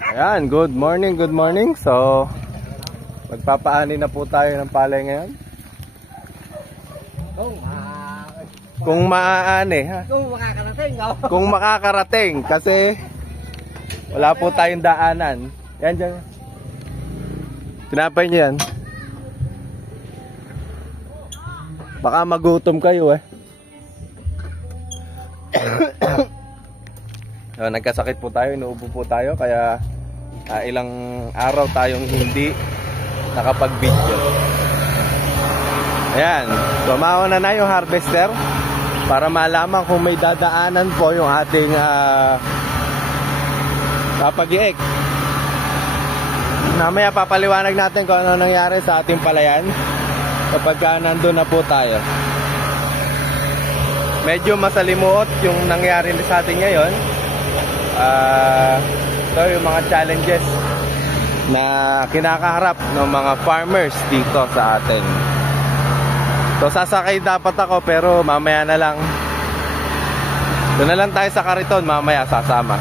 Ayan, good morning, good morning. So, magpapaani na po tayo ng palay ngayon. Kung maaani, ha? Kung makakarating, no? Kung makakarating, kasi wala po tayong daanan. Yan, dyan. Tinapay niyo yan. Baka magutom kayo eh. So, nagkasakit po tayo, inuubo po tayo, kaya ilang araw tayong hindi nakapag-video. Ayan, so mauna na yung harvester para malaman kung may dadaanan po yung ating kapag-iik. Mamaya papaliwanag natin kung ano nangyari sa ating palayan kapag nandun na po tayo. Medyo masalimuot yung nangyari sa atin ngayon. Ito yung mga challenges na kinakaharap ng mga farmers dito sa atin. So sasakay dapat ako pero mamaya na lang. Doon na lang tayo sa kariton, mamaya sasama.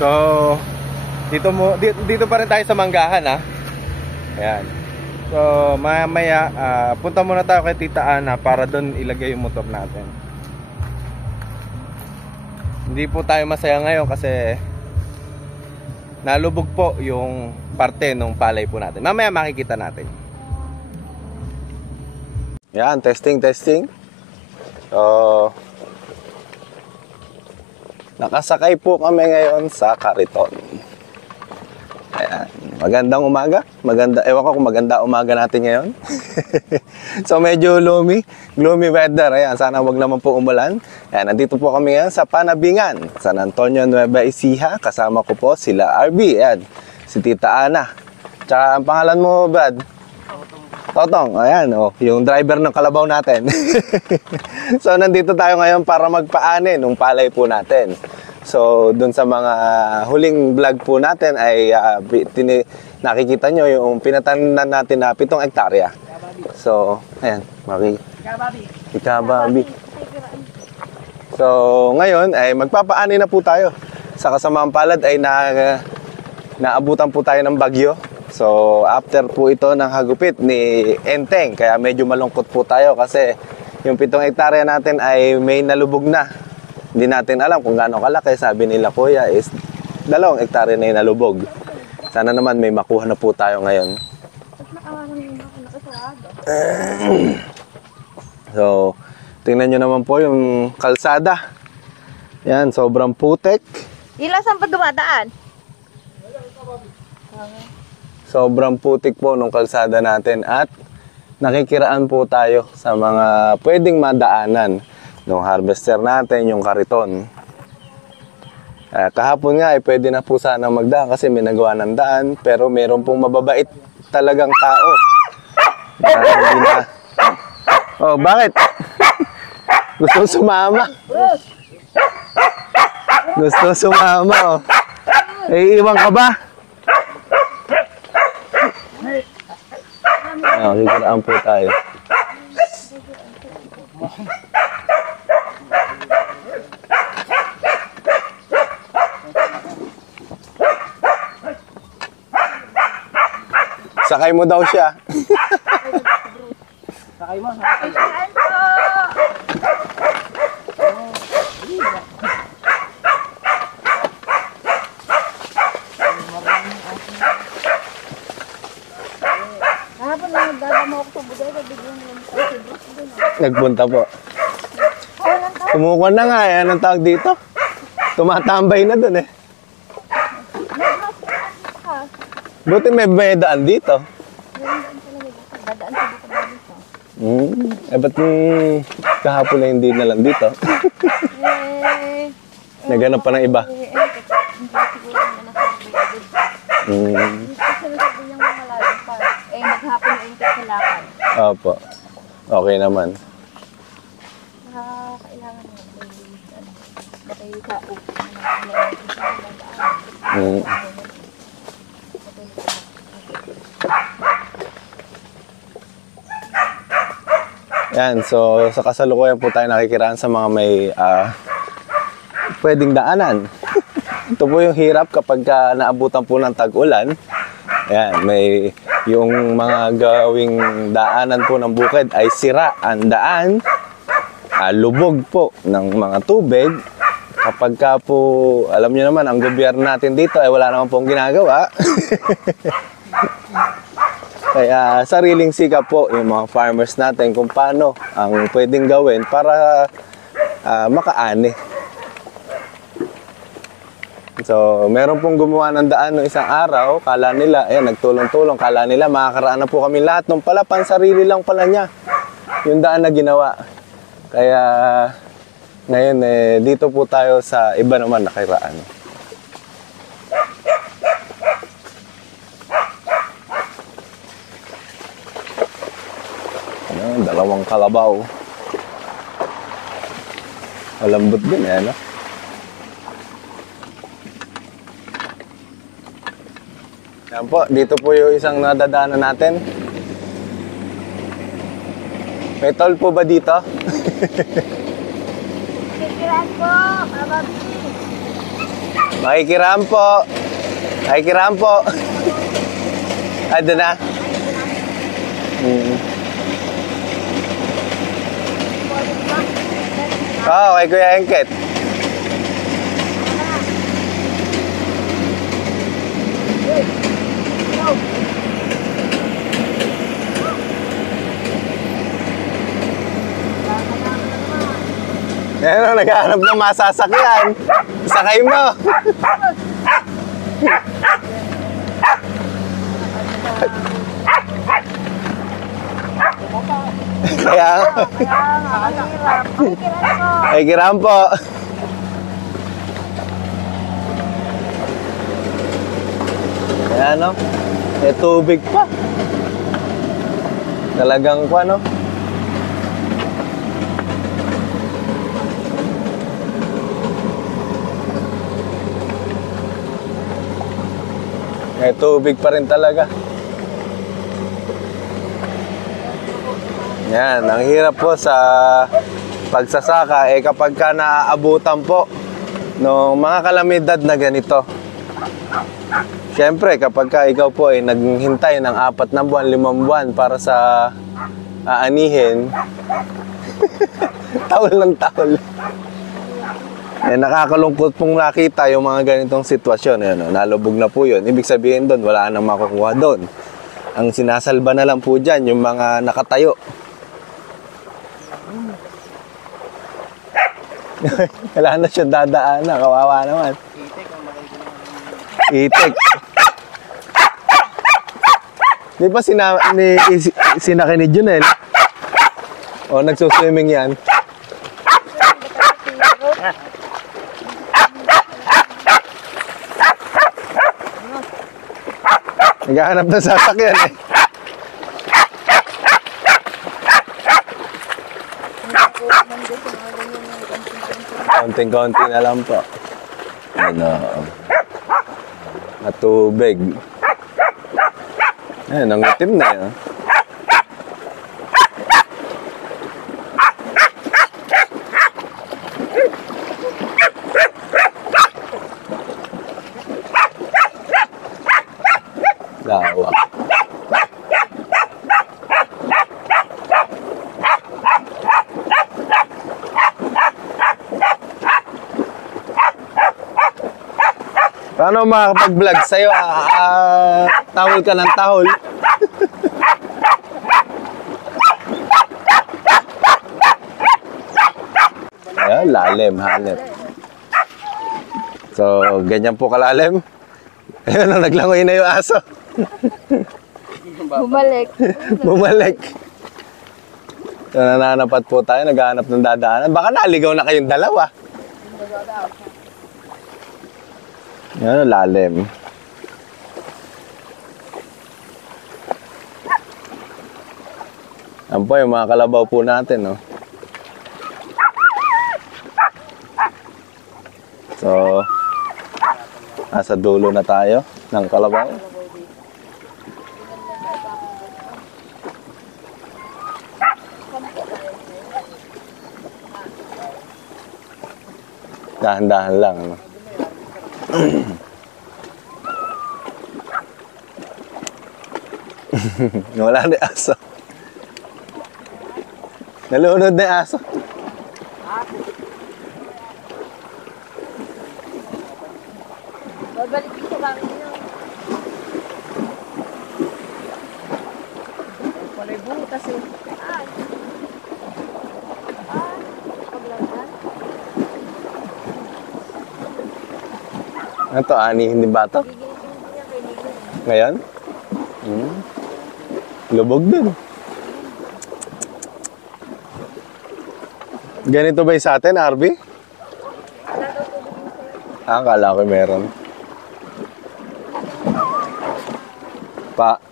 So dito pa rin tayo sa Manggahan, ha. Ayan. So mamaya punta muna tayo kay Tita Ana para doon ilagay yung motor natin. Hindi po tayo masaya ngayon kasi nalubog po yung parte ng palay po natin. Mamaya makikita natin. Yan, testing. So nakasakay po kami ngayon sa kariton. Ayan. Magandang umaga. Ewan ko kung maganda umaga natin ngayon. So medyo gloomy weather. Ayan, sana wag naman po umulan. Ayan, nandito po kami ngayon sa Panabingan, San Antonio, Nueva Ecija. Kasama ko po sila RB. Ayan, si Tita Ana. Tsaka ang pangalan mo, Brad? Totong. Ayan, oh, yung driver ng kalabaw natin. So nandito tayo ngayon para magpaani ng palay po natin. So, dun sa mga huling vlog po natin ay nakikita nyo yung pinatanan natin na 7 hektarya. So, ayan, Ikababi. So, ngayon ay magpapaani na po tayo. Sa kasamaang palad ay naabutan po tayo ng bagyo. So, after po ito ng hagupit ni Enteng, kaya medyo malungkot po tayo kasi yung 7 hektarya natin ay may nalubog na. Hindi natin alam kung gaano kalaki. Sabi nila kuya is 2 hektarya na yung nalubog. Sana naman may makuha na po tayo ngayon. So, tingnan nyo naman po yung kalsada. Yan, sobrang putek. Ilan saan pa dumadaan? Sobrang putik po nung kalsada natin at nakikiraan po tayo sa mga pwedeng madaanan nung harvester natin, yung kariton. Kahapon nga ay pwede na po sana magdaan kasi may nagawa ng daan, pero meron pong mababait talagang tao. Hindi na. Oh, bakit? Gusto sumama? Gusto sumama, oh. Iiwan ka ba? Kikiraan po tayo. Sakay mo daw siya. Sakay mo. Kahapon na nagdadamo ako sa buday, bigyan mo yung Nagpunta po. Kumukuha na nga, anong tawag dito? Tumatambay na dun eh. Buti may daan dito. Ba't kahapon na hindi na lang dito? Naghanap pa ng iba. Maghapon na ingat sa lakad. Opo. Okay naman. Kailangan mo. Batay sa upo. Yan, so sa kasalukuyan po tayo nakikiraan sa mga may pwedeng daanan. Ito po yung hirap kapag naabutan po ng tag-ulan. Ayan, may yung mga gawing daanan po ng bukid ay sira ang daan, lubog po ng mga tubig. Kapag ka po, alam niyo naman, ang gobyerno natin dito ay wala naman pong ginagawa. Kaya sariling sikap po yung mga farmers natin kung paano ang pwedeng gawin para makaani. So, meron pong gumawa ng daan ng isang araw, kala nila, ayan, nagtulong-tulong, kala nila, makakaraan na po kami lahat. Nung pala, pansarili lang pala niya yung daan na ginawa. Kaya, ngayon, dito po tayo sa iba naman nakiraan. Ayan, dalawang kalabaw. Malambot din, no? Yan po, dito po yung isang nadadaanan natin. May toll po ba dito? Kikiran po, kababi. Makikiram po. Makikiram po. Ado na? Oo, kay Kuya Engket. Yan o, naghahanap ng masasakyan. Sakay mo. Kaya, ay kiram po. Kaya no, may tubig pa. Talagang pa no. May tubig pa rin talaga. Yan, ang hirap po sa pagsasaka kapag ka naaabutan po ng mga kalamidad na ganito. Siyempre, kapag ka ikaw po ay naghintay ng 4 na buwan, 5 buwan para sa aanihin, taol ng taol. Nakakalungkot pong nakita yung mga ganitong sitwasyon. Yan, nalubog na po yun. Ibig sabihin doon, wala nang makukuha doon. Ang sinasalba na lang po dyan, yung mga nakatayo. Wala na siya dadaanan. Kawawa naman. Itik. Di ba sinaki ni Junel? O, nagsuswimming yan. Naghahanap ng sasakyan eh. Konting-konti na lang po. Ano, natubig. Ayan, ang itim na yun. Lawak. Paano makakapag-vlog sa'yo? Tahol ka ng tahol. Ayan, lalim, halip. So, ganyan po kalalim. Ayun, naglangoy na yung aso. Bumalik. Bumalik. So, nananapat po tayo, naghahanap ng dadaanan. Baka naligaw na kayong dalawa. Yan, lalim. Yan po yung mga kalabaw po natin, no? So, nasa dulo na tayo ng kalabaw. Dahan-dahan lang. Ano? Wala na yung aso. Nalunod na yung aso. Babalik dito kami nyo. Kulay butas eh. Ay. Ay. Paglagyan. Ano to, ani, hindi ba to? Gigilitin niya kay Nilo. Ngayon? Lubog din. Ganito ba yung sa atin, Arby? Wala daw tubig yung sa'yo. Akala ko meron.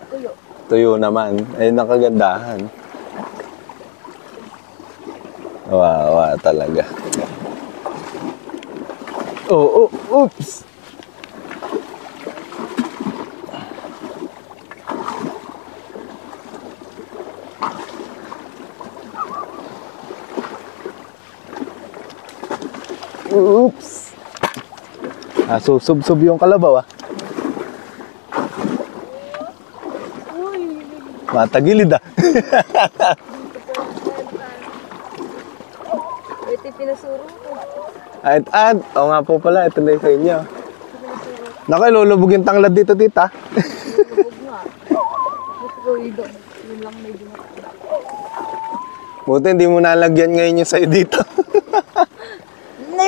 Tuyo. Tuyo naman. Ay, nakagandahan. Wawa talaga. Oh, oops! Oops! Sub-sub yung kalabaw, ah. Uy. Matagilid, ah. Ito yung pinasuro ko. At, oo nga po pala, ito na yung sa inyo. Pinasuro. Naku, lulubog yung tanglad dito, tita. Lubog nga. Gusto ko yun doon. Yun lang medyo mataas. Buti hindi mo nalagyan ngayon yung sa'yo dito.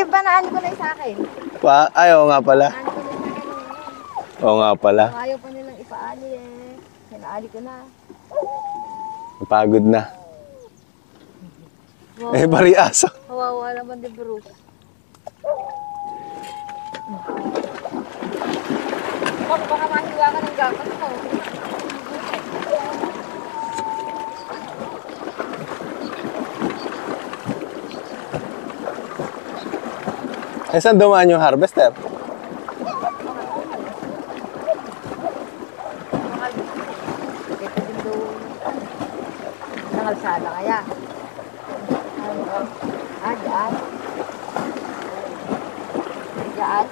Banaan ko na yung sa akin. Ay, oo nga pala. Banaan ko na yung sa akin. Oo nga pala. Ayaw pa nilang ipaali eh. Pinaali ko na. Pagod na. Wow. Eh, bari aso. Kawawa naman di Bruce. Baka mahiwa ka ng gapas mo. Eh, saan dumaan yung harvester? Ito din doon. Nangalsada kaya. Dyan. Dyan.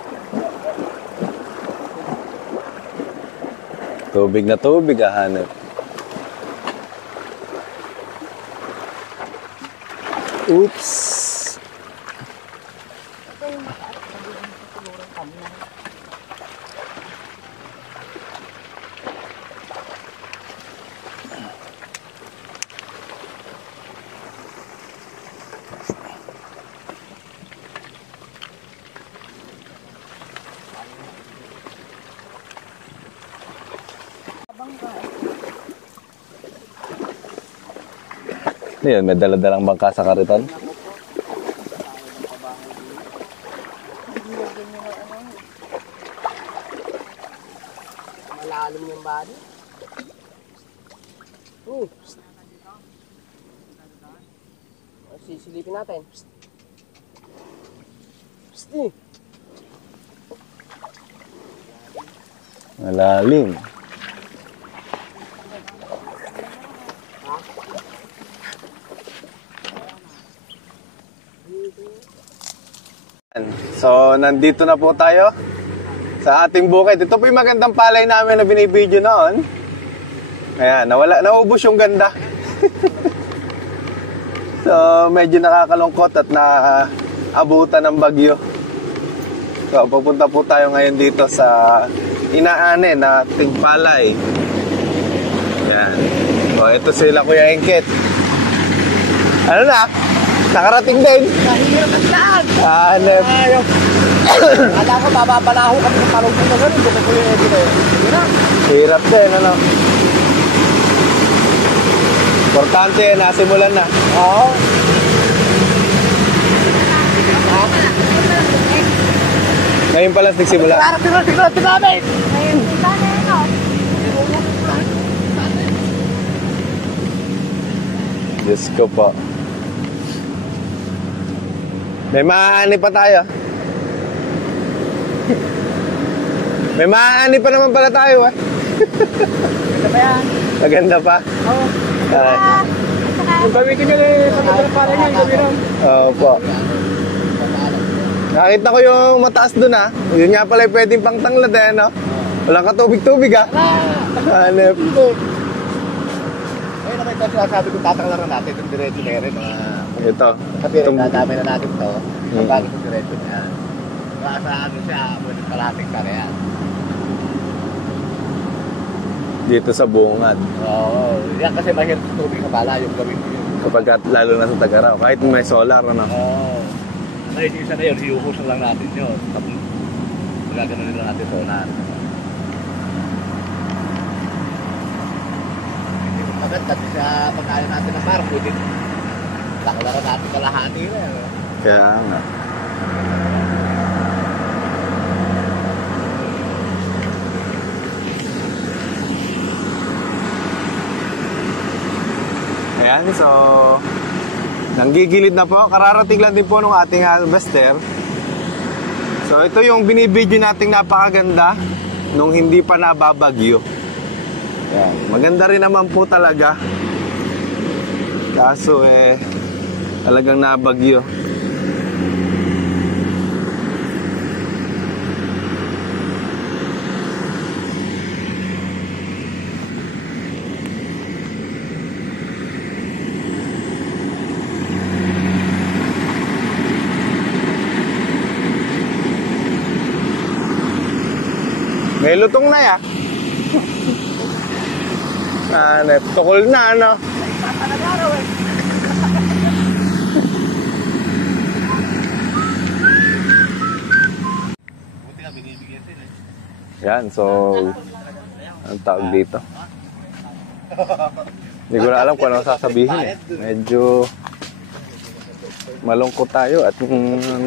Tubig na tubig, hanap. Oops! Ito yung mataas. Pagiging siguro kami na. Ano yun, may daladalang bangka sa kariton? Malalim yung body. Sisilipin natin. Malalim. So, nandito na po tayo sa ating bukid. Ito po yung magandang palay namin na binibideo noon. Ayan, naubos yung ganda. So, medyo nakakalungkot at naabutan ng bagyo. So, pupunta po tayo ngayon dito sa inaane na tigpalay. Ayan. So, ito sila Kuya Engkit. Ano na? Nakarating din. Mahirap ang daan. Hanep. Kala ko mababalaho kami ng palugin na gano'n. Dito ko yung edito. Hirap din, ano? Importante, nasimulan na. Oo. Ngayon pala nagsimula. Tignan namin. Ayun, kita na yun o. Diyos ko po. May maaani pa tayo. May maaani pa naman pala tayo, ah. Ito ba yan? Maganda pa. Oo. Ay, Yung gamitin nyo eh. Pagkakala pala niya. Yung gamitin. opo. Nakita ko yung mataas dun ah. Yun nga pala yung pwedeng pang tanglad eh, no? Walang katubig-tubig ah. Hanep. Ngayon naman ito sinasabi ko, tatanglaran natin yung diretso na rin. Ito. Kasi nadami na natin ito. Ang bagay yung diretso na yan. Nasa ano siya, pwede kalating ka na yan. Dito sa bungad. Oo. Yan kasi mahirap sa tubig sa bala yung gawin ko yun. Kapag lalo na sa Tagaraw. Kahit may solar, ano? Oo. Ngayon yung isa na yun, hiuhusan lang natin yun. Tapos magagano nila natin sonar. Agad kasi sa pagkaya natin ng parang pwede taklaran natin kalahati na yun. Kaya nga. Ayan, so nanggigilid na po. Kararating lang din po nung ating harvester. So ito yung binibidyo nating napakaganda nung hindi pa nababagyo. Ayan. Maganda rin naman po talaga. Kaso talagang nabagyo. May lutong na ya. Tukol na, ano? Buti nga binibigyan din eh. Yan, so ang tawag dito. Hindi ko na alam kung ano sasabihin eh. Medyo malungkot tayo at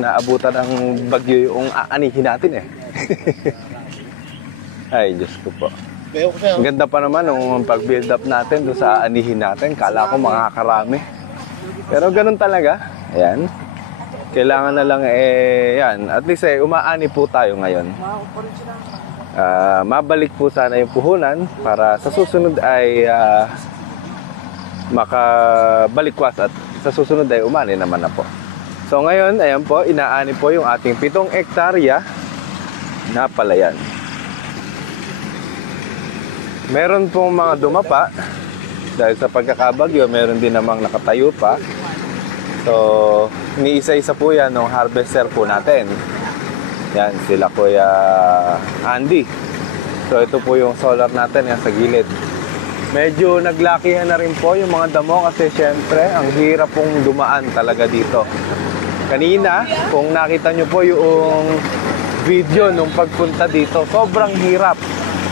naabutan ng bagyo yung aanihin natin eh. Ay, Diyos ko po. Ang ganda pa naman nung pag-build up natin doon sa aanihin natin. Kala ko makakarami. Pero ganun talaga. Ayan. Kailangan na lang yan. At least umaani po tayo ngayon. Mabalik po sana yung puhunan para sa susunod ay makabalikwas at sa susunod ay umani naman na po. So ngayon, ayan po, inaani po yung ating 7 hektarya na palayan. Meron pong mga dumapa dahil sa pagkakabagyo, meron din namang nakatayo pa. So, iniisa-isa po yan ng harvester po natin. Yan, sila Kuya Andy. So, ito po yung solar natin yan sa gilid. Medyo naglakihan na rin po yung mga damo kasi syempre, ang hirap pong dumaan talaga dito. Kanina, kung nakita nyo po yung video nung pagpunta dito, sobrang hirap.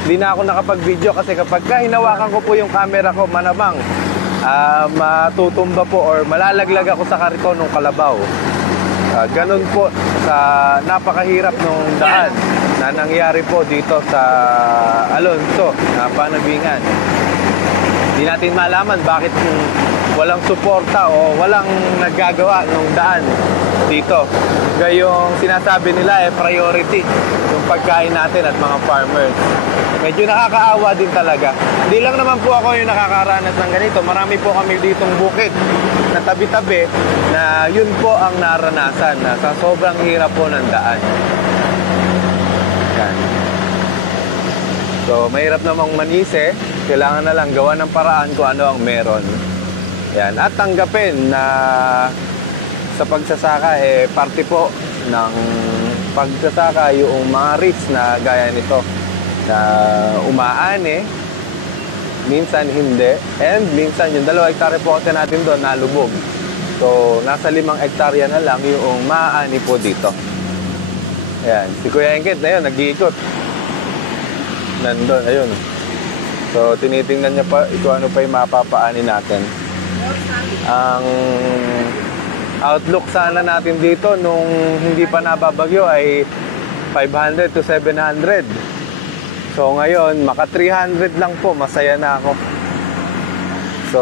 Hindi na ako nakapag-video kasi kapag hinawakan ko po yung camera ko, manamang matutumba po or malalaglag ako sa kariton ng kalabaw. Ganun po sa napakahirap nung daan na nangyari po dito sa Alonso na Panabingan. Hindi natin malaman bakit walang suporta o walang naggagawa ng daan dito. Gayong sinasabi nila priority yung pagkain natin at mga farmers. Medyo nakakaawa din talaga. Hindi lang naman po ako yung nakakaranas ng ganito. Marami po kami ditong bukid na tabi-tabi na yun po ang naranasan na sa sobrang hirap po ng daan. Yan. So, mahirap namang manise. Kailangan na lang gawa ng paraan kung ano ang meron. Yan. At tanggapin na sa pagsasaka, parte po ng pagsasaka yung mga risk na gaya nito. Na umaani, minsan hindi, and minsan yung 2 hektarya po kasi natin doon nalubog. So, nasa 5 hektarya na lang yung maaani po dito. Ayan, si Kuya Engkit na yun, nag-iikot. Nandun, ayun. So, tinitingnan niya pa kung ano pa yung mapapaani natin. Ang outlook sana natin dito nung hindi pa nababagyo ay 500 to 700. So ngayon, maka 300 lang po, masaya na ako. So,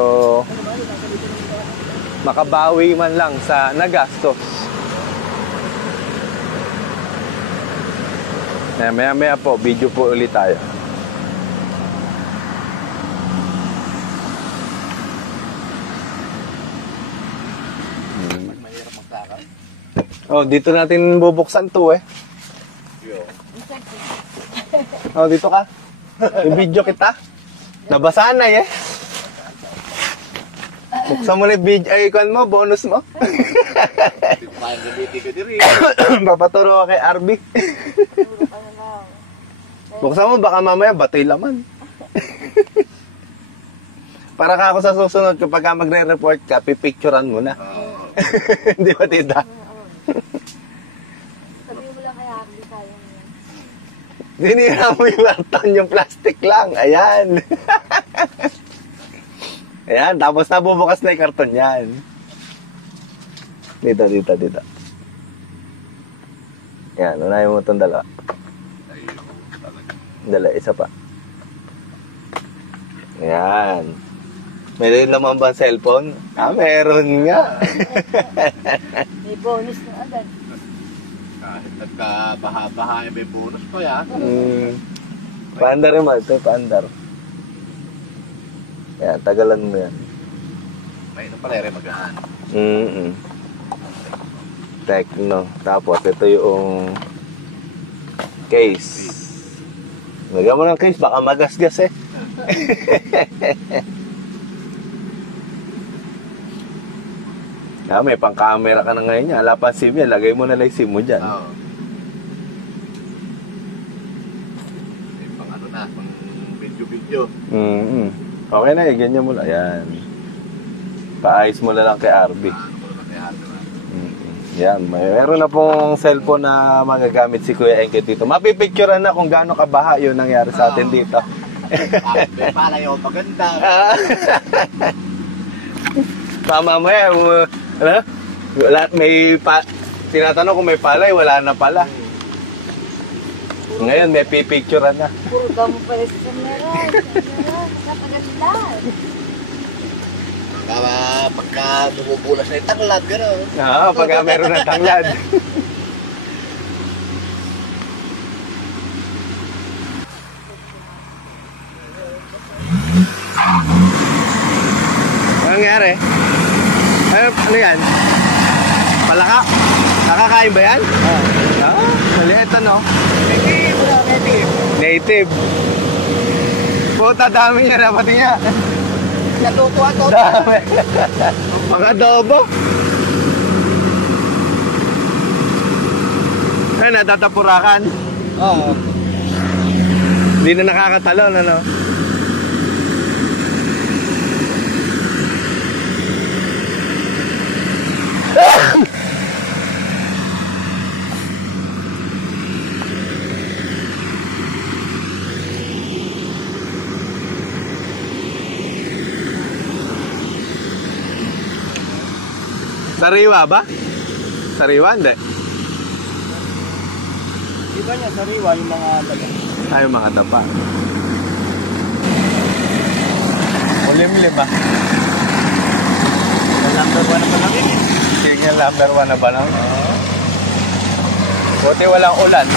makabawi man lang sa nagastos. Maya-maya po, video po ulit tayo. Mahirap magsakal. Oh, dito natin bubuksan to eh. Yun. Oh, dito ka. I-video kita. Nabasa na eh. Buksan mo na yung video, ay, ikon mo, bonus mo. Hindi ko kayang gamitin ko din. Papaturo ka kay RB. Puro ka na lang. Buksan mo, baka mamaya batoy laman. Para ka ako sa susunod, kapag ka magre-report ka, pipicturean mo na. Oo. Di ba, tita? Sabihin mo lang kay Harvey sayang yan. Dinira mo yung karton, yung plastic lang. Ayan. Ayan, tapos nabubukas na yung karton yan. Dito. Ayan, unahin mo itong dalawa. Ayun, talaga. Dala, isa pa. Ayan. Meron naman ba ang cellphone? Ah, meron nga. May bonus na agad. Kahit nagkabaha-baha, may bonus pa yan. Paandar mo, ito paandar. Ayan, tagalan mo yan. May ito pala rin magaan. Techno. Tapos, ito yung case. Lagyan mo ng case, baka magasgas eh. May pang-camera ka na ngayon yan. Wala pa SIM yan. Lagay mo na lang yung SIM mo dyan. Oo. May pang ano na, pang video-video. Okay na eh. Ganyan mo lang. Ayan. Paayos mo na lang kay RB. Ano mo naman kaya naman. Yan. Meron na pong cellphone na magagamit si Kuya Engke dito. Mapipicturean na kung gaano kabaha yun nangyari sa atin dito. May pala yung maganda. Tama mo yan. Ano? Wala, tinatanong kung may palay, wala na pala. Ngayon, may pipicturean na. Puro damo pa rin sa camera. Nakapagandaan. Pagka bumubulas na yung tanglad, gano'n. Pagka meron ng tanglad. Ano nangyari? Ano yan? Palaka? Nakakain ba yan? Maliit ano? Native. Puta, dami niya. Dapat niya. Natutuwa to. Dami. Mga adobo. Ay, natatapurakan. Oo. Hindi na nakakatalon, ano? Sariwa ba? Sariwa, hindi. Iba niya, sariwa yung mga daga. Tayo mga tapa. Ulim-lim ba? Number 1 na pala rin. Sige, number 1 na ba no? Buti walang ulan.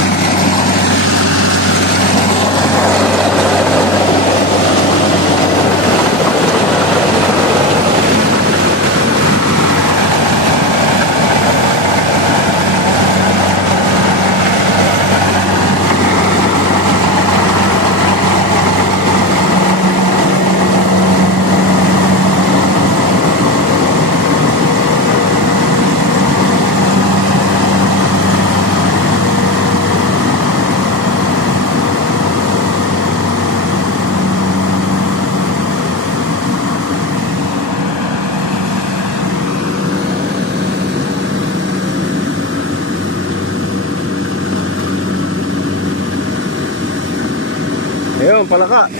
Ayun, palaka.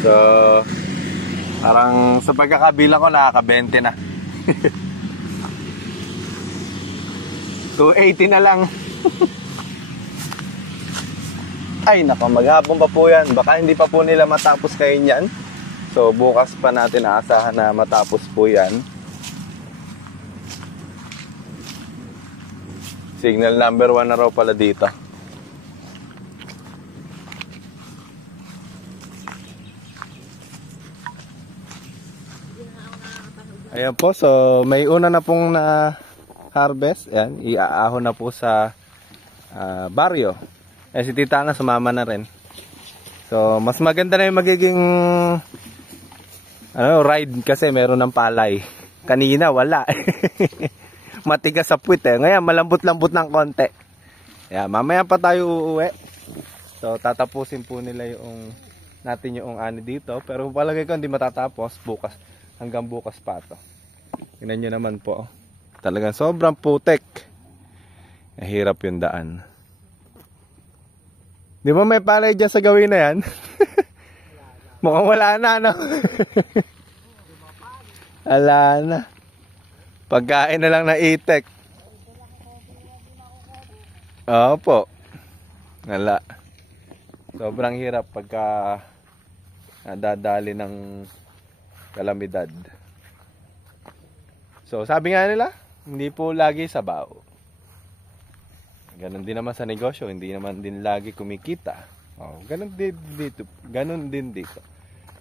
So, parang sa pagkakabilang ko, nakaka-20 na. 280 na lang. Ay, nako, maghapon pa po yan. Baka hindi pa po nila matapos kayo yan. So, bukas pa natin aasahan na matapos po yan. Signal number 1 na raw pala dito. Ayan po, so may una na pong na harvest. Ayan, iaahon na po sa baryo. Si Tita nga sumama na rin. So, mas maganda na yung magiging ride kasi meron ng palay. Kanina wala. Matigas sa puwit eh. Ngayon malambot-lambot ng konti. Ayan, mamaya pa tayo uuwi. So, tatapusin po nila yung natin yung ani dito. Pero palagay ko hindi matatapos bukas. Hanggang bukas pa ito. Tingnan nyo naman po. Talagang sobrang putek. Nahirap yung daan. Di ba may palay dyan sa gawin na yan? Mukhang wala na, no? Wala na. Pagkain na lang na itek. Opo. Wala. Sobrang hirap pagka nadadali ng kalamidad. So, sabi nga nila, hindi po lagi sabaw. Ganon din naman sa negosyo, hindi naman din lagi kumikita. Ganon din dito. Ganon din dito.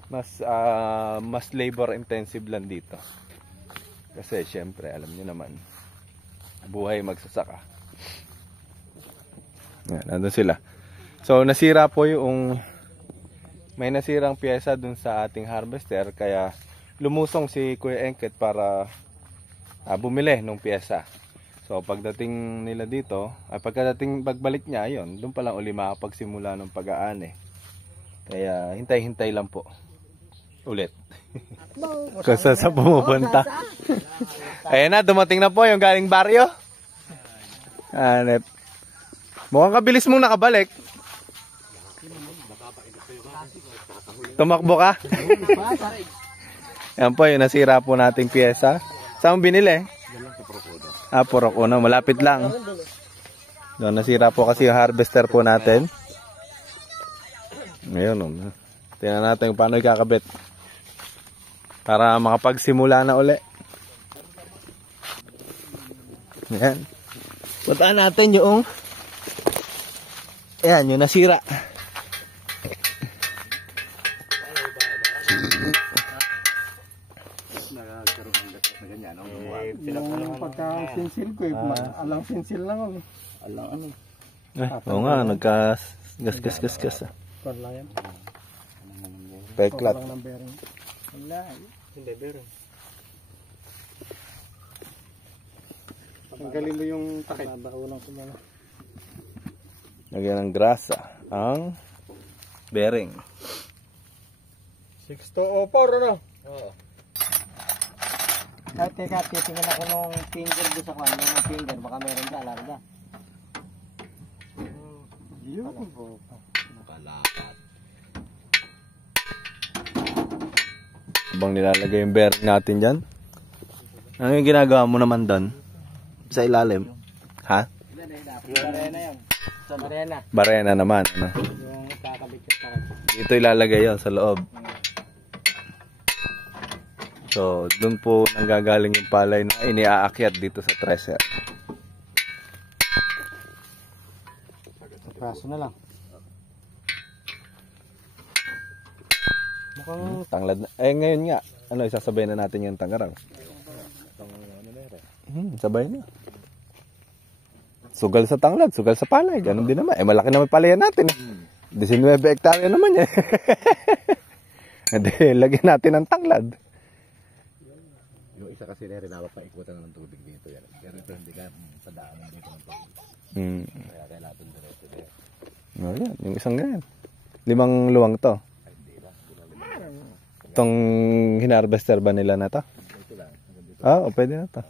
Mas labor intensive lang dito. Kasi syempre, alam niyo naman, buhay magsasaka. Yan, nandun sila. So, nasira po yung may nasirang pyesa dun sa ating harvester, kaya lumusong si Kuya Engket para bumili ng pyesa. So pagdating nila dito, pagbalik niya, ayun, doon pa lang uli makapagsimula ng pag-aani. Kaya hintay-hintay lang po. Ulit. Kasi sa pumupunta. Ayan na, dumating na po yung galing baryo. Anet. Mukhang kabilis mong nakabalik. Tumakbo ka? Yan po, yung nasira po nating pyesa. Saan mo binili? Purok Uno. Malapit lang. Doon, nasira po kasi yung harvester po natin. Ngayon, tingnan natin kung paano ikakabit. Para makapagsimula na uli. Yan. Puntaan natin yung ayan, yung nasira. Yung pagka-sinsil ko alang sinsil lang ako. Alang ano? Oo nga, nagkas-gas-gas-gas. Wala yan. Peklat. Walang ng bearing. Wala. Hindi bearing. Tanggalin mo yung takip. Babaulang sumala. Lagyan ng grasa ang bearing. 6204 ano? Oo. Teka, titingnan ako nung finger doon sa kanya. Yung finger, baka meron ka, alarga. Yun. Kalapat. Habang nilalagay yung bearing natin dyan. Ano yung ginagawa mo naman doon? Sa ilalim? Ha? Barena yan. Sa barena. Barena naman. Ano? Yung kakabit yung takip. Dito ilalagay yon sa loob. So, doon po nanggagaling yung palay na iniaakyat dito sa thresher. Praso na lang. Mukhang Tanglad na. Ngayon nga. Ano, isasabay na natin yung tangarang. Sabay na. Sugal sa tanglad, sugal sa palay. Ganun din naman. Malaki naman palayan natin. 19 hektarya naman yan. Hindi, lagyan natin ng tanglad. Yung isa kasi na rin paikutan ng tubig dito yan. Pero ito hindi ka padaanan dito ng tubig. Kaya kailangan diretso dito. Yan, yung isang ganyan. 5 luwang to. Itong hinarvester ba nila na to? Pwede na to.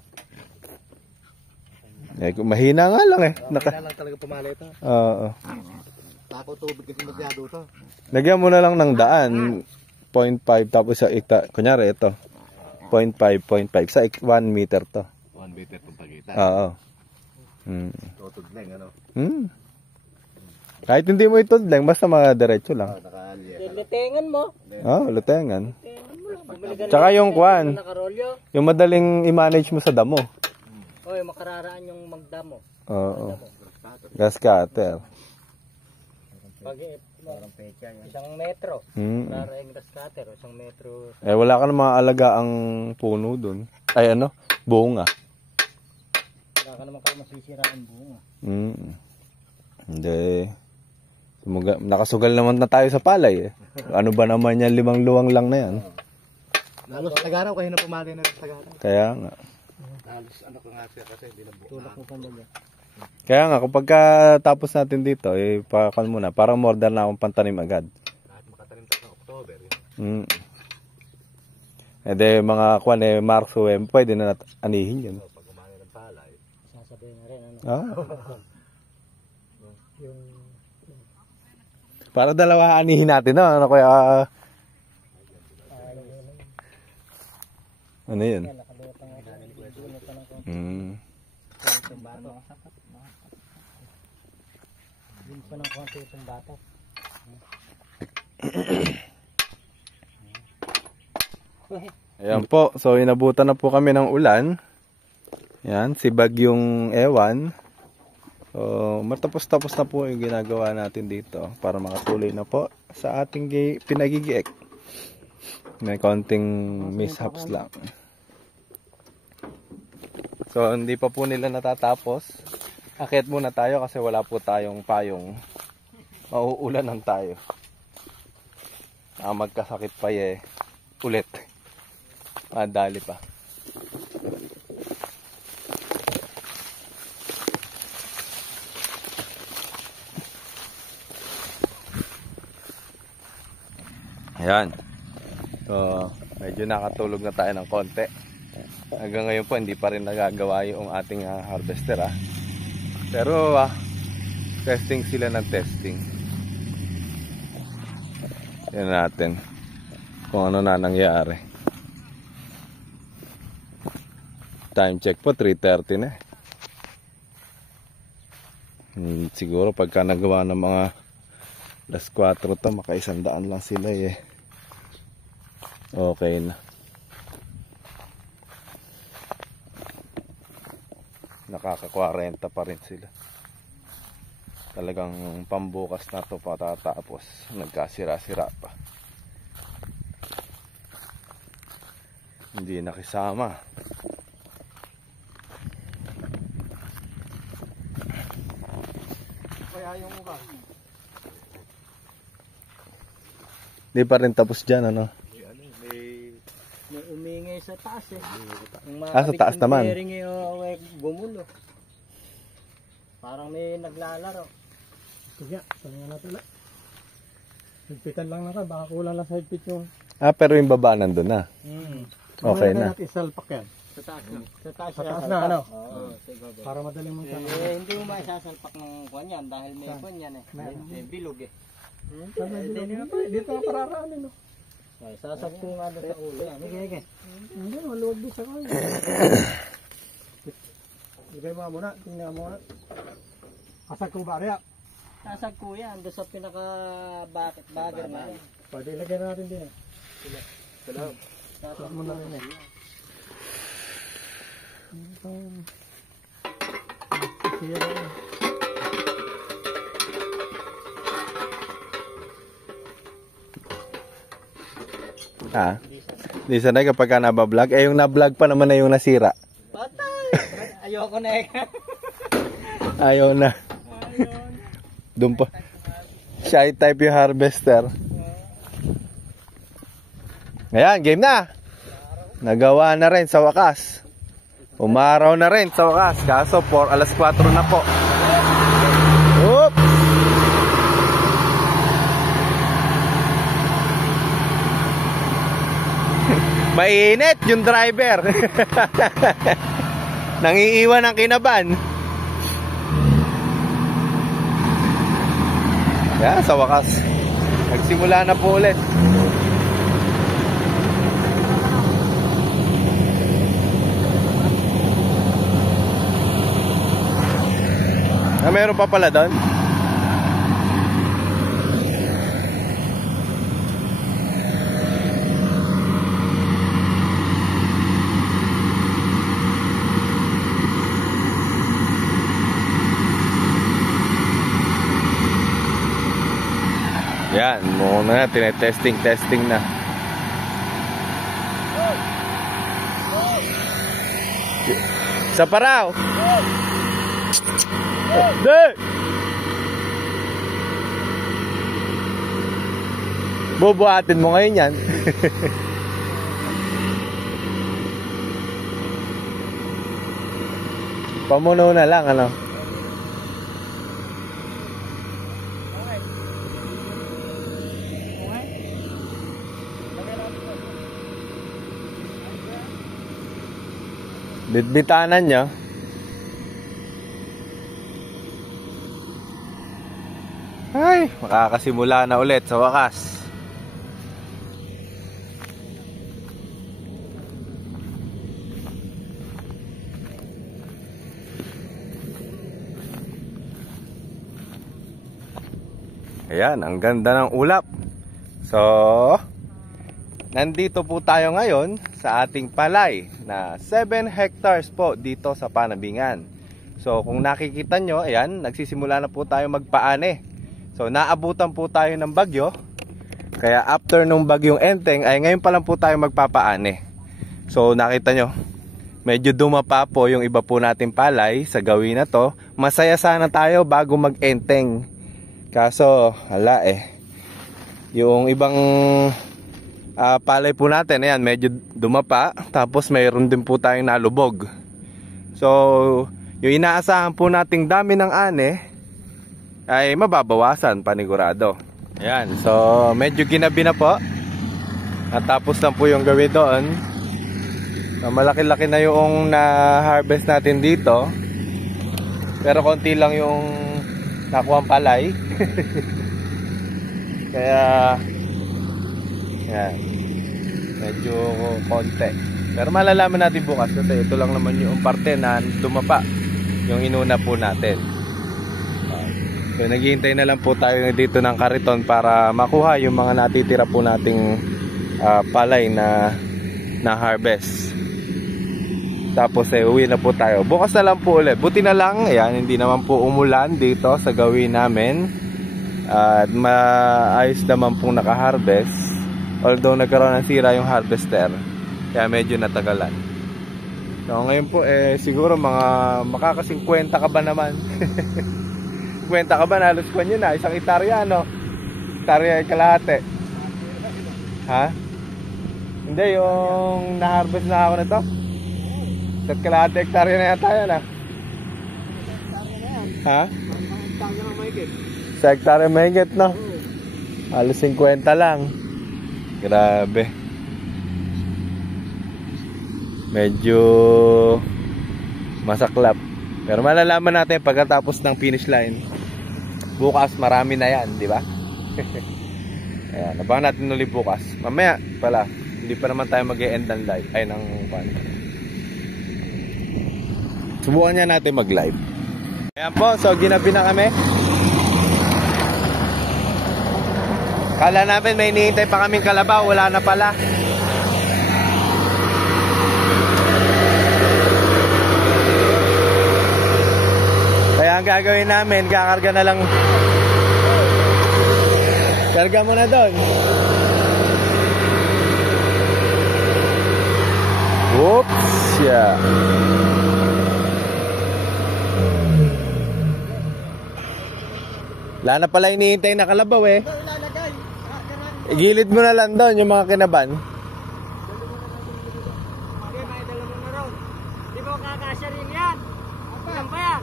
Mahina nga lang eh. Mahina lang talaga pumali ito. Oo. Tako tubig kasi masyado ito. Lagyan mo na lang ng daan. 0.5 tapos sa kunyari ito. 0.5 sa 1 meter to. 1 meter itong pagitan. Oo. Tutudleng ano? Kahit hindi mo itudleng, basta mga diretso lang. lutengan mo. Lutengan. Tsaka yung kwan, Nakarolyo. yung madaling i-manage mo sa damo. Oy, makararaan yung magdamo. Oo. Gas cutter. Pag Parang pecha yan. 1 metro. Para yung grass cutter, 1 metro. Eh, wala ka na mga alagaang puno dun. Ay, ano? Bunga. Wala ka naman kayo masisiraan bunga. Hindi. Nakasugal naman na tayo sa palay eh. Ano ba naman yan, 5 luwang lang na yan. Halos tagaraw kayo na pumali na sa tagaraw. Kaya nga. Halos ano ko nga siya kasi hindi na buo. Tulak mo pa niya. Kaya nga, kapag tapos natin dito, eh, pakan muna. Parang more than na akong pantanim agad. Kahit makatanim tayo ng October. Eh, de, mga kwan, Marso, pwede na anihin yun. Pag umani ng palay. Sasabihin na rin ano. Para dalawa anihin natin, no? Ano kaya... ano yun? Nakalutang ako. Itong bato. Yun pa ng konti itong bato. Ayan po, so inabutan na po kami ng ulan. Yan, si Bagyong Ewan. So, matapos-tapos na po yung ginagawa natin dito para makatuloy na po sa ating pinagigiek. May konting mishaps lang. So, hindi pa po nila natatapos. Akit muna tayo kasi wala po tayong payong. Mauulanan tayo. Magkasakit pa ulit. Madali pa. Ayan. So, medyo nakatulog na tayo ng konti. Hanggang ngayon po, hindi pa rin nagagawa yung ating harvester. Pero, testing sila ng testing. Yan natin. Kung ano na nangyari. Time check po, 3:30 na. Siguro pagka nagawa ng mga 4:00 to, maka-100 lang sila okay na. Nakaka-40 pa rin sila. Talagang pambukas na to patatapos. Nagkasira-sira pa. Hindi nakisama. Kaya yung mukha. Di pa rin tapos dyan, ano? May umingay sa taas Sa taas naman. Gumulo. Parang may naglalaro. Kaya, saan nga natin lang. Higpitan lang natin, baka kulang lang sa higpit yung... Pero yung baba nandun na. Okay na. natin isalpak yan. Sa taas na. Sa taas, Sa taas na, ano? Oo, siguro. Para madaling mong tanong. Hindi mo maisasalpak ng kwan yan dahil may kwan yan May bilog Dito ang pararaanin, no? Ay, sasabko nga doon sa ulo. Sige. Hindi, maluwag din sa kanya. Ibay mo muna, tingnan mo muna. Asag ko ba rin? Sasabko yan doon sa pinaka-bagger na yan. Pwede ilagay na natin din. Salamat. Sasag mo na rin Di sanay kapag nabablog. Yung nablog pa naman na yung nasira. Patay! Ayoko na Ayaw na. Doon pa. Shy type yung harvester. Ayan, game na. Nagawa na rin sa wakas. Umaraw na rin sa wakas. Kaso 4:00 na po. Oops! Mainit yung driver. Nangiiwan ng kinaban. Yan, sa wakas. Nagsimula na po ulit. Meron pa pala doon? Ayan, muna na, tinetesting na. Sa paraw! Hindi! Bubuhatin mo ngayon yan. Pamuno na lang, ano? Bitbitanan nyo. Ay, makakasimula na ulit sa wakas. Ayan, ang ganda ng ulap. So, nandito po tayo ngayon sa ating palay na 7 hectares po dito sa Panabingan. So, kung nakikita nyo, ayan, nagsisimula na po tayo magpaane. So, naabutan po tayo ng bagyo. Kaya after nung bagyong Enteng, ay ngayon pa lang po tayo magpapaane. So, nakita nyo, medyo dumapa po yung iba po nating palay sa gawin na to. Masaya sana tayo bago mag-Enteng. Kaso, hala yung ibang palay po natin, ayan, medyo dumapa. Tapos mayroon din po tayong nalubog. So, yung inaasahan po nating dami ng ane ay mababawasan panigurado. Ayan, so medyo ginabi na po. Natapos lang po yung gawin doon. So, malaki-laki na yung na-harvest natin dito. Pero konti lang yung nakuhang palay. Kaya yan, medyo konti. Pero malalaman natin bukas kasi ito lang naman yung parte na dumapa, yung inuna po natin. So naghihintay na lang po tayo dito ng kariton para makuha yung mga natitira po nating palay na harvest. Tapos uwi na po tayo. Bukas na lang po ulit. Buti na lang, ayan, hindi naman po umulan dito sa gawin namin. At maayos naman pong nakaharvest. Although nagkaroon ng sira yung harvester, kaya medyo natagalan. So ngayon po siguro mga makaka-50 ka ba naman? 50 ka ba? Nalos ko nyo na. Isang hektarya, ano? Hektarya ay kalahati. Ha? Hindi, yung na-harvest na ako na to. Sa kalahati hektarya na yata yan, ha? Ha? Sa hektarya mahigit, no? Halos 50 lang. Grabe. Medyo masaklap. Pero malalaman natin pagkatapos ng finish line. Bukas marami na yan, di ba? Ayan, abangan natin ulit bukas. Mamaya pala, hindi pa naman tayo mag-e-end ng live. Ay, ng pan. Subukan niya natin mag-live. Ayan po, so ginabi na kami. Kala namin may hinihintay pa kaming kalabaw, wala na pala. Kaya ang gagawin namin, kakarga na lang. Karga mo na doon. Whoops, yeah. Wala na pala hinihintay na kalabaw eh. Igilid mo na lang doon yung mga kinaban. Okay, may dala mo na ron. Di ba kakasya rin yan? Ilan ba yan?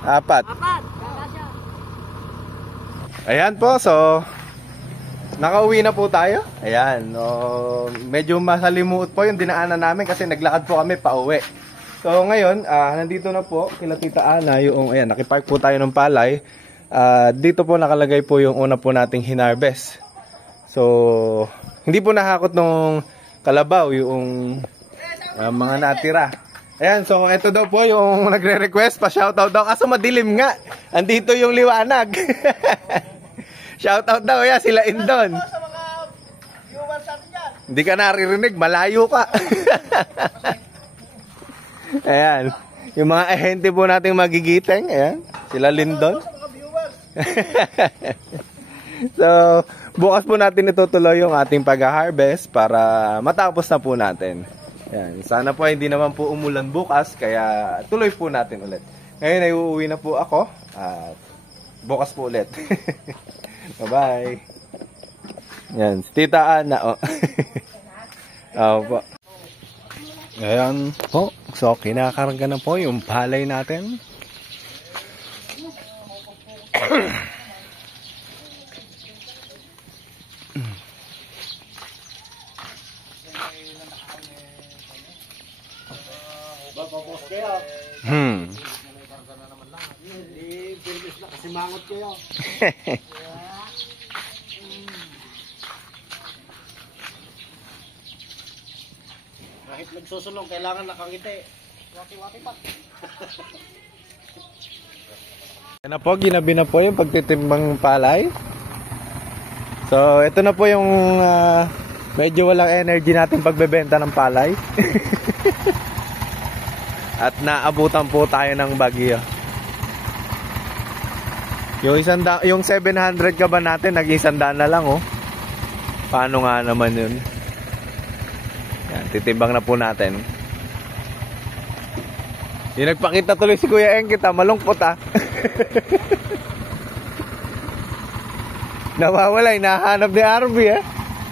Apat. Kakasya. Ayan po, so nakauwi na po tayo. Ayan, medyo masalimuot po yung dinaanan namin kasi naglakad po kami pa uwi. So ngayon, nandito na po kila Tita Ana yung, ayan, nakipark po tayo ng palay. Dito po nakalagay po yung una po nating hinarvest. So, hindi po nahakot nung kalabaw yung mga natira. Ayan, so ito daw po yung nagre-request pa shoutout daw. Kaso madilim nga. Andito yung liwanag. Shoutout daw, ya sila Indon. Hindi ka naririnig, malayo ka. Ayan, yung mga ahente po nating magigiteng. Ayan, sila Lindon. So, bukas po natin itutuloy yung ating pag-harvest para matapos na po natin. Yan. Sana po hindi naman po umulan bukas, kaya tuloy po natin ulit. Ngayon ay uuwi na po ako at bukas po ulit. Bye-bye. Yan, si Tita Ana. Po. Ayan po. So, kinakarga na po yung palay natin. Simangot kayo. Kahit nagsusulong, kailangan nakangiti. Wati-wati pa. Yan na po, ginabi na po yung pagtitimbang palay. So, ito na po yung medyo walang energy natin pagbebenta ng palay. At naabutan po tayo ng bagyo. Yung 700 ka ba natin, nag-100 na lang, oh. Paano nga naman yun? Yan, titimbang na po natin. Yung nagpakita tuloy si Kuya Engkit, malungkot, Nawawala, hinahanap ni Arby,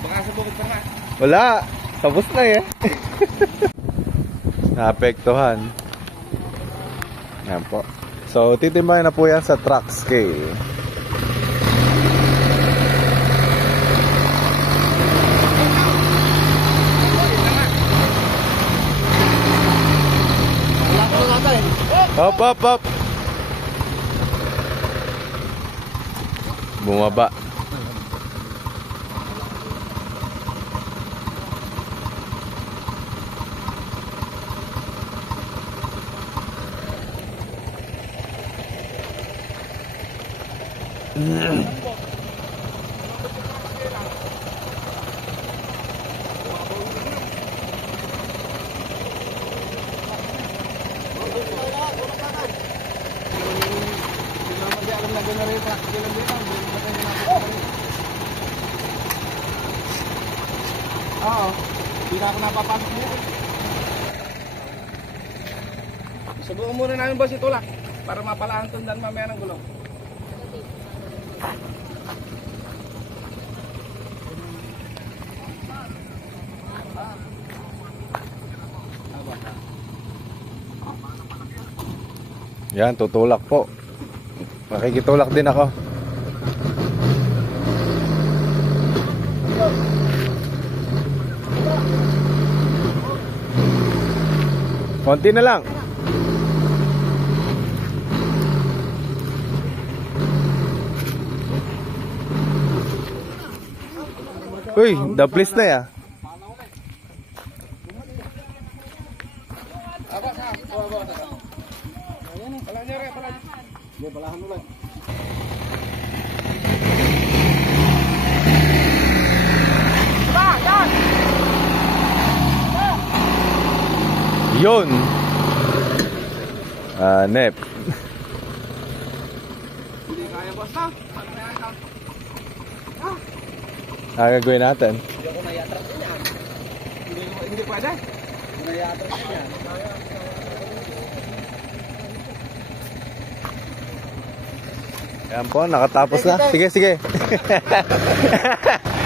Baka sa bukod pa nga. Wala, tapos na, Naapektuhan. Yan po. So, titimbangin na po yan sa truck scale. Hop, hop, hop. Bumaba. Oo. Hindi na ako napapasok niya. Subukan muna namin boss ito lang. Para mapalaan tundan mamaya ng gulong. Yan, tutulak po. Makikitulak din ako. Konti na lang. Uy, daplis na ya. Yun. Nep. Hindi kaya boss na. Gagawin natin. Hindi ako nayatras niyan. Hindi pwede. Nayatras niyan. Yan po, nakatapos na. Sige, sige.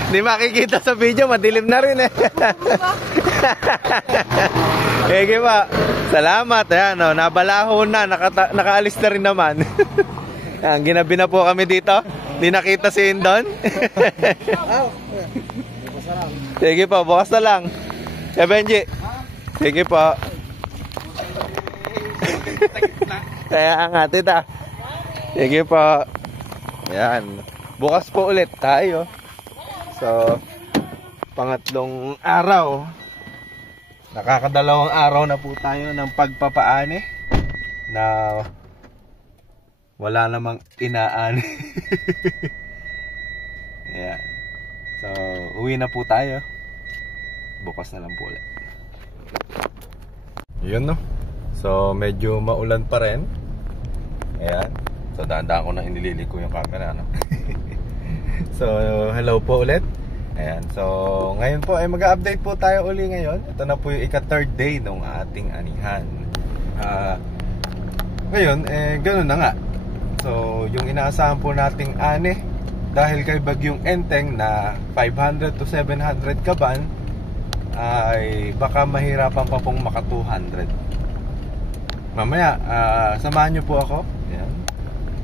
Hindi makikita sa video, madilim na rin Sige pa. Salamat. Ayan, nabalaho na, nakaalis na rin naman. Yan, ginabi na po kami dito. Hindi nakita si Indon. Sige po, bukas na lang. Kaya Benji. Sige po. Kaya nga, tita. Sige po. Yan. Bukas po ulit tayo. So, pangatlong araw. Nakakadalawang araw na po tayo ng pagpapaani na wala namang inaani. Yan. So, uwi na po tayo. Bukas na lang po ulit. Yun, no? So, medyo maulan pa rin. Ayan. So, dahan-dahan ko na inililiko yung camera, no? So, hello po ulit. Ayan, so ngayon po ay mag-update po tayo uli ngayon. Ito na po yung ika-third day ng ating anihan. Ngayon, ganun na nga. So, yung inaasahan po nating ani, dahil kay Bagyong Enteng na 500 to 700 kaban, ay baka mahirapan pa pong maka 200. Mamaya, samahan nyo po ako. Ayan.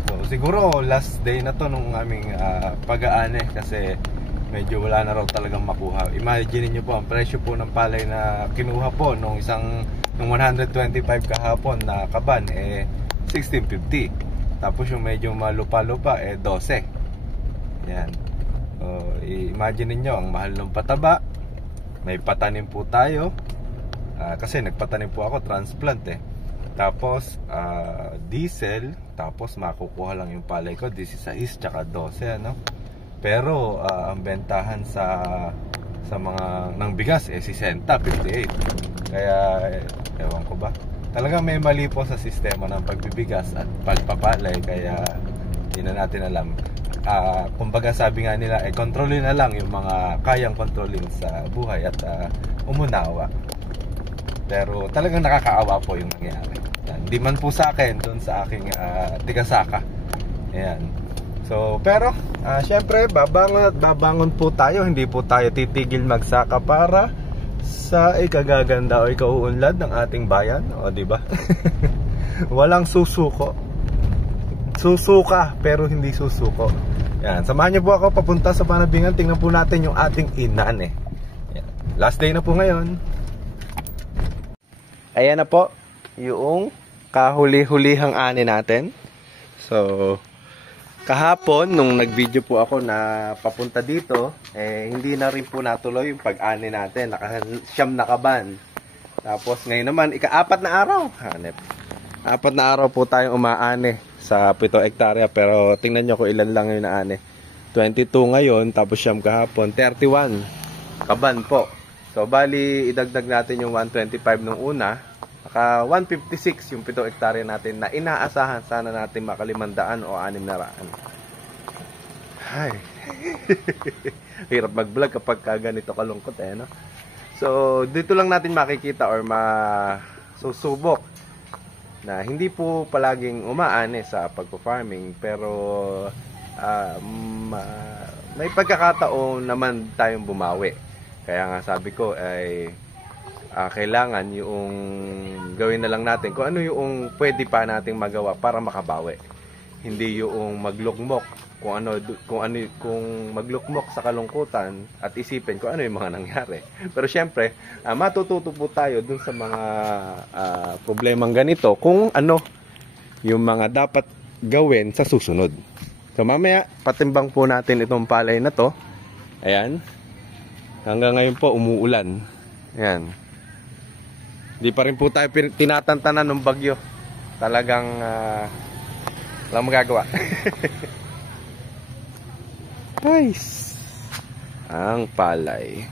So, siguro last day na to nung aming pag-aani kasi medyo wala na raw talagang makuha. Imagine niyo po ang presyo po ng palay na kinuha po nung 125 kahapon na kaban 1650. Tapos yung medyo malupa-lupa 12. Yan. So, imagine niyo ang mahal ng pataba. May patanim po tayo. Kasi nagpatanim po ako, transplant Tapos diesel, tapos makukuha lang yung palay ko 16 tsaka 12 ano. Pero ang bentahan sa mga ng bigas 60, 58. Kaya ewan ko ba. Talagang may mali po sa sistema ng pagbibigas at pagpapalay kaya hindi na natin alam. Kumbaga sabi nga nila kontrolin na lang yung mga kayang kontrolin sa buhay at umunawa. Pero talagang nakakaawa po yung nangyayari. Hindi man po sa akin, doon sa aking tigasaka. Ayan. So, pero syempre babangon at babangon po tayo. Hindi po tayo titigil magsaka para sa ikagaganda o ikauunlad ng ating bayan, o di ba? Walang susuko. Susuka pero hindi susuko. Yan, samahan niyo po ako papunta sa Panabingan. Tingnan po natin yung ating inane. Yan. Last day na po ngayon. Ayan na po yung kahuli-hulihang ani natin. So, kahapon, nung nag-video po ako na papunta dito, hindi na rin po natuloy yung pag-ani natin. Siyam na kaban. Tapos ngayon naman, ika-4 na araw. Hanep. 4 na araw po tayong umaani sa 7 hektarya. Pero tingnan nyo kung ilan lang yung naani. 22 ngayon, tapos siyam kahapon. 31 kaban po. So, bali, idagdag natin yung 125 nung una. Naka 156 yung 7 hektarya natin na inaasahan sana natin maka 500 o 600. Ay. Hirap mag-vlog kapag ganito kalungkot no? So, dito lang natin makikita or masusubok na hindi po palaging umaani sa pagpo-farming pero may pagkakataon naman tayong bumawi. Kaya nga sabi ko ay kailangan yung gawin na lang natin kung ano yung pwede pa nating magawa para makabawi. Hindi yung maglukmok kung maglukmok sa kalungkutan at isipin kung ano yung mga nangyari. Pero syempre, matututo po tayo dun sa mga problemang ganito kung ano yung mga dapat gawin sa susunod. So mamaya, patimbang po natin itong palay na to. Ayan. Hanggang ngayon po, umuulan. Ayan. Di pa rin po tayo tinatantanan ng bagyo. Talagang walang magagawa. Nice. Ang palay.